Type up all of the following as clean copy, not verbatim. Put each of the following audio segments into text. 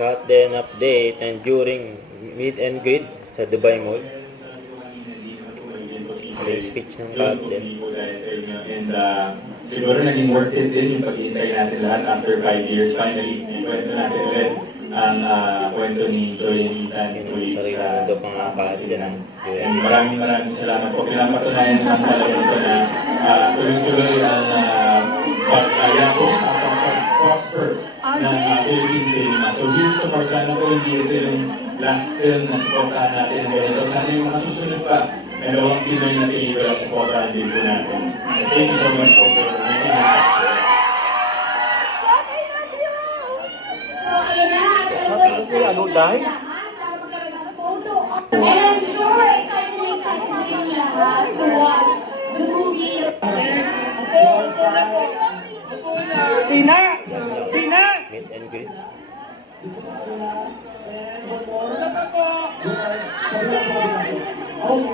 Cut then update and during meet and greet sa Dubai Mall. May speech ng cut then. And siguro naging worth it din yung pag-iintay natin lahat after 5 years. Finally, kwento natin ulit ang kwento ni Joy and Ethan. Sarili mundo pang cut din. And maraming salamat po. Pinapatunayan naman talaga ito na tuloy-tuloy ang pag-ayako at pag-prosper ng Philippine cinema. So here's to more. Sana po hindi ito yung last film na supportahan natin ng ganito. Sana yung mga susunod pa na gawang Pinoy na pelikula supportahan din po natin. So thank you so much po for making us. Ano dahil? Pina! Pina! Meet and greet.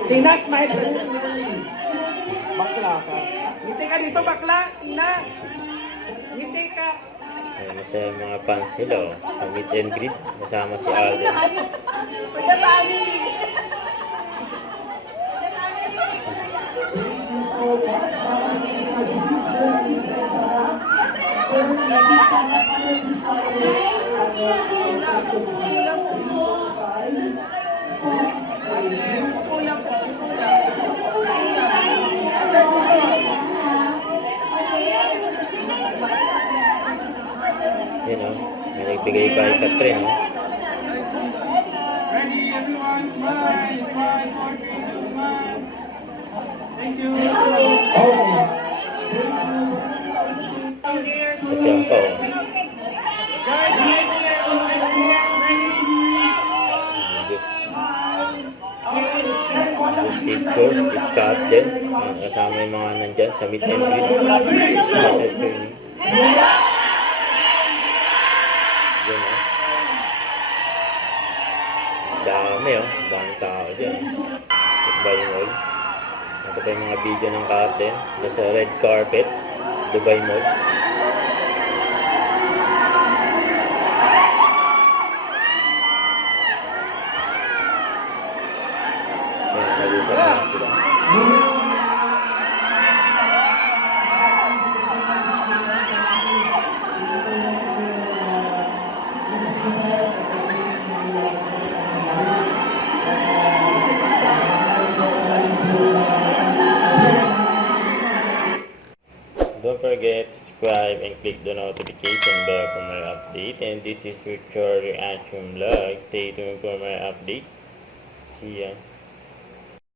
Pina, smile! Bakla ka. Ngiti ka dito, bakla! Pina! Ngiti ka! Ayun, masaya yung mga fans nila. Sa meet and greet. Kasama si Alden. Yun o. May nagbigay pa kay Katrin o. Ready, everyone, smile! Smile, 4, 3, 2, smile! Thank you! Kasi ang pa o. Guys, ready, Picture, i-cut din. Kasama yung mga nandyan sa meet and greet. Sa screening. Yun o. Dami o. Daming tao dyan. Dubai Mall. Ito pa yung mga video ng cut din. Sa red carpet. Dubai Mall. Nag-usap na sila. Don't forget to subscribe and click the notification bell for my update. And this is Future Reaction Vlog. Stay tuned for my update. See ya.